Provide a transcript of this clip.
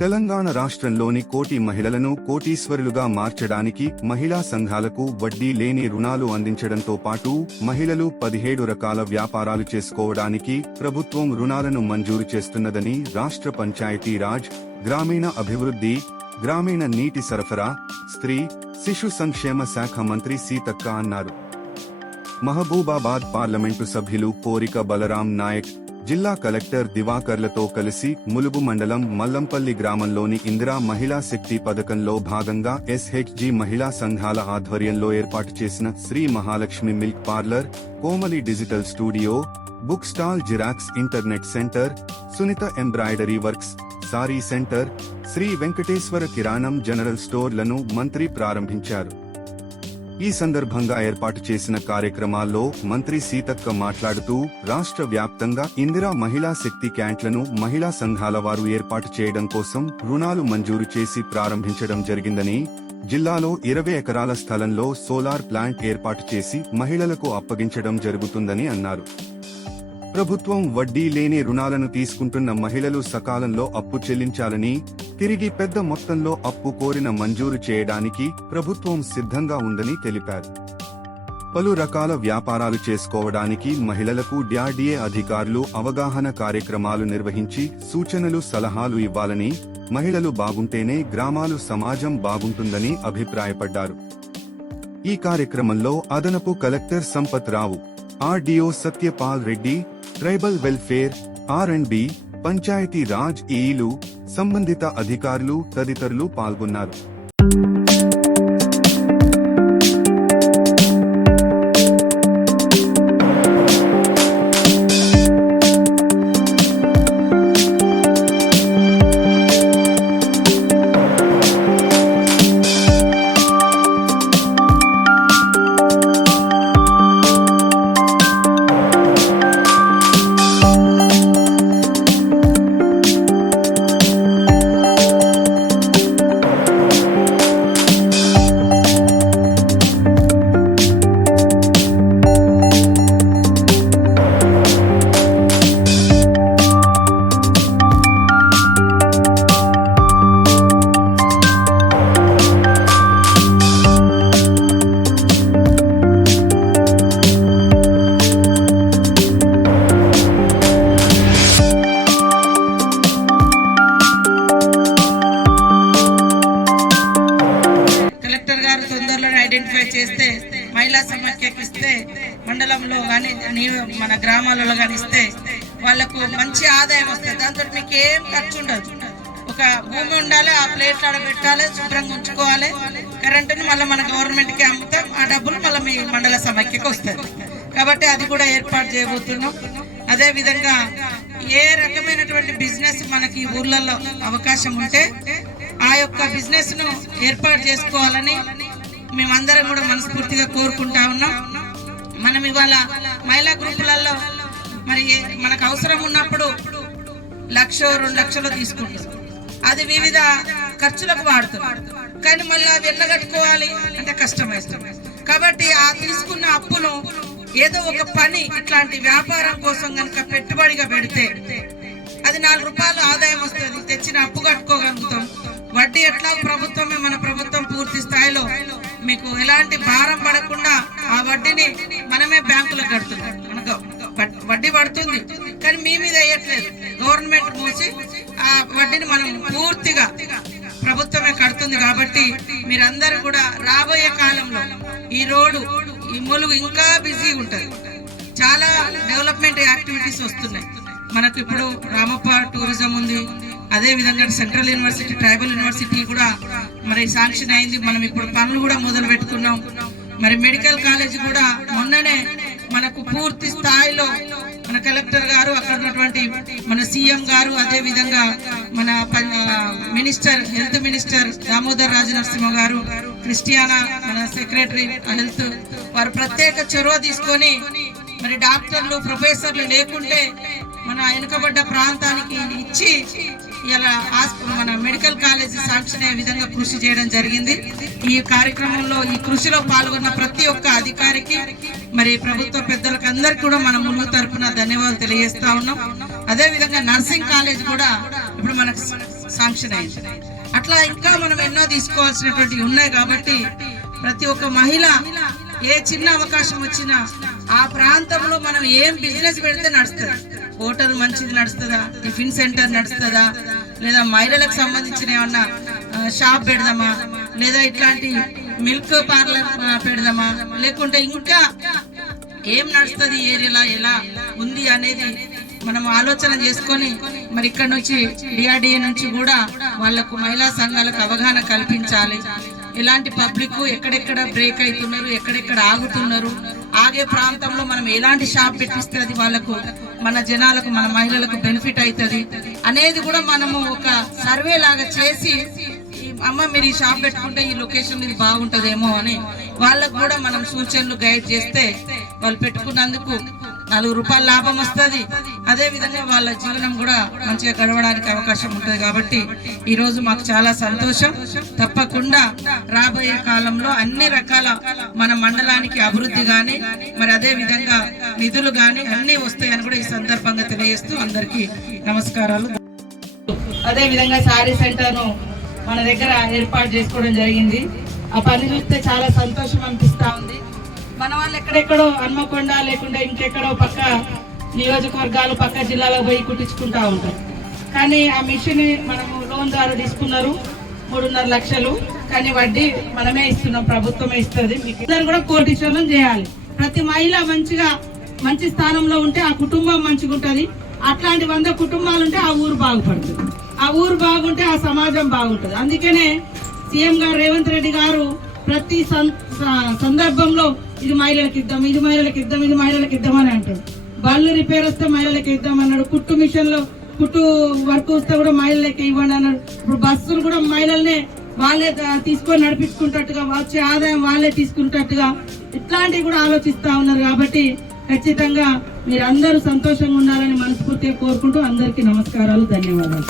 తెలంగాణ రాష్ట్రంలోని కోటి మహిళలను కోటీశ్వరులుగా మార్చడానికి మహిళా సంఘాలకు వడ్డీ లేని రుణాలు అందించడంతో పాటు మహిళలు 17 రకాల వ్యాపారాలు చేసుకోవడానికి ప్రభుత్వం రుణాలను మంజూరు చేస్తున్నదని రాష్ట్ర పంచాయతీరాజ్, గ్రామీణ అభివృద్ధి, గ్రామీణ నీటి సరఫరా, స్త్రీ, శిశు సంక్షేమ శాఖ మంత్రి సీతక్క అన్నారు. మహబూబాబాద్ పార్లమెంటు సభ్యులు పోరిక బలరాం నాయక్, జిల్లా కలెక్టర్ దివాకర్లతో కలిసి ములుగు మండలం మల్లంపల్లి గ్రామంలోని ఇందిరా మహిళా శక్తి పథకంలో భాగంగా SHG మహిళా సంఘాల ఆధ్వర్యంలో ఏర్పాటు చేసిన Sri Mahalakshmi milk parlour, Komali digital studio, book stall, xerox internet centre, Sunitha embroidery works, sari centre, Sri Venkateswara కిరాణం జనరల్ స్టోర్లను మంత్రి ప్రారంభించారు. ఈ సందర్భంగా ఏర్పాటు చేసిన కార్యక్రమాల్లో మంత్రి సీతక్క మాట్లాడుతూ రాష్ట్ర వ్యాప్తంగా ఇందిరా మహిళా శక్తి క్యాంట్లను మహిళా సంఘాల వారు ఏర్పాటు చేయడం కోసం రుణాలు మంజూరు చేసి ప్రారంభించడం జరిగిందని, జిల్లాలో 20 ఎకరాల స్థలంలో సోలార్ ప్లాంట్ ఏర్పాటు చేసి మహిళలకు అప్పగించడం జరుగుతుందని అన్నారు. ప్రభుత్వం వడ్డీ లేని రుణాలను తీసుకుంటున్న మహిళలు సకాలంలో అప్పు చెల్లించాలని, తిరిగి పెద్ద మొత్తంలో అప్పు కోరిన మంజూరు చేయడానికి ప్రభుత్వం సిద్ధంగా ఉందని తెలిపారు. పలు రకాల వ్యాపారాలు చేసుకోవడానికి మహిళలకు DRDA అధికారులు అవగాహన కార్యక్రమాలు నిర్వహించి సూచనలు, సలహాలు ఇవ్వాలని, మహిళలు బాగుంటేనే గ్రామాలు, సమాజం బాగుంటుందని అభిప్రాయపడ్డారు. ఈ కార్యక్రమంలో అదనపు collector Sampath Rao, RDO Satyapal Reddy, tribal welfare, R&B, panchayati raj ఈలు, సంబంధిత అధికారులు తదితరులు పాల్గొన్నారు. ఐడెంటిఫై చేస్తే మహిళా సమాఖ్యకి ఇస్తే, మండలంలో కానీ మన గ్రామాలలో కానీ ఇస్తే వాళ్ళకు మంచి ఆదాయం వస్తుంది. దాంతో మీకు ఏం ఖర్చు ఉండదు. ఒక భూమి ఉండాలి, ఆ ప్లేట్లు ఆడబెట్టాలి, శుభ్రంగా ఉంచుకోవాలి, కరెంటుని మళ్ళీ మన గవర్నమెంట్కి అమ్ముతాం, ఆ డబ్బులు మళ్ళీ మీ మండల సమాఖ్యకి వస్తుంది. కాబట్టి అది కూడా ఏర్పాటు చేయబోతున్నాం. అదే విధంగా ఏ రకమైనటువంటి బిజినెస్ మనకి ఊర్లలో అవకాశం ఉంటే ఆ యొక్క బిజినెస్ ను ఏర్పాటు చేసుకోవాలని మేమందరం కూడా మనస్ఫూర్తిగా కోరుకుంటా ఉన్నాం. మనం ఇవాళ మహిళా గ్రూపులలో మరి మనకు అవసరం ఉన్నప్పుడు 1,00,000, 2 లక్షలు తీసుకుంటాం. అది వివిధ ఖర్చులకు వాడుతాం. కానీ మళ్ళీ అవి ఎల్లగట్టుకోవాలి అంటే కష్టమవుతుంది. కాబట్టి ఆ తీసుకున్న అప్పును ఏదో ఒక పని, ఇట్లాంటి వ్యాపారం కోసం కనుక పెట్టుబడిగా పెడితే అది 4 రూపాయలు ఆదాయం వస్తుంది. తెచ్చిన అప్పు కట్టుకోగలుగుతాం. వడ్డీ ఎట్లా ప్రభుత్వమే, మన ప్రభుత్వం పూర్తి స్థాయిలో మీకు ఎలాంటి భారం పడకుండా ఆ వడ్డీని మనమే బ్యాంకులకు కడుతున్నాం. మనకు వడ్డీ పడుతుంది కానీ మీ మీద వేయట్లేదు, గవర్నమెంట్ మూసి ఆ వడ్డీని మనం పూర్తిగా ప్రభుత్వమే కడుతుంది. కాబట్టి మీరందరూ కూడా రాబోయే కాలంలో ఈ రోడ్డు, ఈ ములుగు ఇంకా బిజీగా ఉంటుంది. చాలా డెవలప్మెంట్ యాక్టివిటీస్ వస్తున్నాయి మనకు. ఇప్పుడు రామప్ప టూరిజం ఉంది, అదే విధంగా సెంట్రల్ యూనివర్సిటీ, ట్రైబల్ యూనివర్సిటీ కూడా మరి శాంక్షన్ అయింది. మనం ఇప్పుడు పనులు కూడా మొదలు పెట్టుకున్నాం. మరి మెడికల్ కాలేజ్ కూడా మొన్ననే మనకు పూర్తి స్థాయిలో మన కలెక్టర్ గారు, అక్కడ ఉన్నటువంటి మన CM గారు, అదే విధంగా మన minister, health minister Damodar Rajanarasimha గారు, క్రిస్టియానా మన సెక్రటరీ హెల్త్, వారు ప్రత్యేక చొరవ తీసుకొని మరి డాక్టర్లు, ప్రొఫెసర్లు లేకుంటే మన వెనుకబడ్డ ప్రాంతానికి ఇచ్చి ఇలా మన మెడికల్ కాలేజీ శాంక్షన్ అయ్యే విధంగా కృషి చేయడం జరిగింది. ఈ కార్యక్రమంలో, ఈ కృషిలో పాల్గొన్న ప్రతి ఒక్క అధికారికి, మరి ప్రభుత్వ పెద్దలకు అందరికీ కూడా మన ములుగు తరఫున ధన్యవాదాలు తెలియజేస్తా ఉన్నాం. అదే విధంగా నర్సింగ్ కాలేజ్ కూడా ఇప్పుడు మనకు శాంక్షన్ అయింది. అట్లా ఇంకా మనం ఎన్నో తీసుకోవాల్సినటువంటి ఉన్నాయి. కాబట్టి ప్రతి ఒక్క మహిళ ఏ చిన్న అవకాశం వచ్చినా ఆ ప్రాంతంలో మనం ఏం బిజినెస్ పెడితే నడుస్తుంది. హోటల్ మంచిది నడుస్తుందా, టిఫిన్ సెంటర్ నడుస్తుందా, లేదా మహిళలకు సంబంధించిన ఏమన్నా షాప్ పెడదామా, లేదా ఇట్లాంటి మిల్క్ పార్లర్ పెడదామా, లేకుంటే ఇంకా ఏం నడుస్తుంది ఏరియాలో ఎలా ఉంది అనేది మనం ఆలోచన చేసుకొని మరి ఇక్కడ నుంచి డిఆర్డిఏ నుంచి కూడా వాళ్లకు మహిళా సంఘాలకు అవగాహన కల్పించాలి. ఎలాంటి పబ్లిక్ ఎక్కడెక్కడ బ్రేక్ అవుతున్నారు, ఎక్కడెక్కడ ఆగుతున్నారు, ఆగే ప్రాంతంలో మనం ఎలాంటి షాప్ పెట్టిస్తే అది వాళ్ళకు, మన జనాలకు, మన మహిళలకు బెనిఫిట్ అవుతుంది అనేది కూడా మనము ఒక సర్వే లాగా చేసి, అమ్మ మీరు ఈ షాప్ పెట్టుకుంటే ఈ లొకేషన్ ఇది బాగుంటదేమో అని వాళ్ళకు కూడా మనం సూచనలు గైడ్ చేస్తే వాళ్ళు పెట్టుకున్నందుకు 4 రూపాయల లాభం వస్తుంది. అదే విధంగా వాళ్ళ జీవనం కూడా మంచిగా గడవడానికి అవకాశం ఉంటుంది. కాబట్టి ఈ రోజు మాకు చాలా సంతోషం. తప్పకుండా రాబోయే కాలంలో అన్ని రకాల మన మండలానికి అభివృద్ధి గాని, మరి అదే విధంగా నిధులు గాని అన్ని వస్తాయని కూడా ఈ సందర్భంగా తెలియజేస్తూ అందరికీ నమస్కారాలు. అదే విధంగా సారీ సెంటర్ ను మన దగ్గర ఏర్పాటు చేసుకోవడం జరిగింది. ఆ పని చూస్తే చాలా సంతోషం అనిపిస్తా ఉంది. మన వాళ్ళు ఎక్కడెక్కడో హన్మకొండ లేకుంటే ఇంకెక్కడో పక్క నియోజకవర్గాలు, పక్క జిల్లాలో పోయి కుట్టించుకుంటా ఉంటారు. కానీ ఆ మిషన్ మనము లోన్ ద్వారా తీసుకున్నారు 3.5 లక్షలు. కానీ వడ్డీ మనమే ఇస్తున్నాం, ప్రభుత్వమే ఇస్తుంది. మీకు ఇద్దరు కూడా కోటీశ్వరం చేయాలి. ప్రతి మహిళ మంచిగా మంచి స్థానంలో ఉంటే ఆ కుటుంబం మంచిగా ఉంటుంది. అట్లాంటి 100 కుటుంబాలు ఉంటే ఆ ఊరు బాగుపడుతుంది. ఆ ఊరు బాగుంటే ఆ సమాజం బాగుంటుంది. అందుకనే సీఎం గారు రేవంత్ రెడ్డి గారు ప్రతి సందర్భంలో ఇది మహిళలకు ఇద్దాం, ఇది మహిళలకు ఇద్దాం, ఇది మహిళలకు ఇద్దాం అని అంటాడు. బళ్ళు రిపేర్ వస్తే మహిళలకు ఇద్దాం అన్నాడు. కుట్టు మిషన్ లో కుట్టు వర్క్ వస్తే కూడా మహిళలకి ఇవ్వండి అన్నాడు. ఇప్పుడు బస్సులు కూడా మహిళల్నే వాళ్ళే తీసుకొని నడిపించుకుంటట్టుగా, వచ్చే ఆదాయం వాళ్ళే తీసుకుంటట్టుగా ఇట్లాంటివి కూడా ఆలోచిస్తా ఉన్నారు. కాబట్టి ఖచ్చితంగా మీరు అందరూ సంతోషంగా ఉండాలని మనస్ఫూర్తిగా కోరుకుంటూ అందరికీ నమస్కారాలు, ధన్యవాదాలు.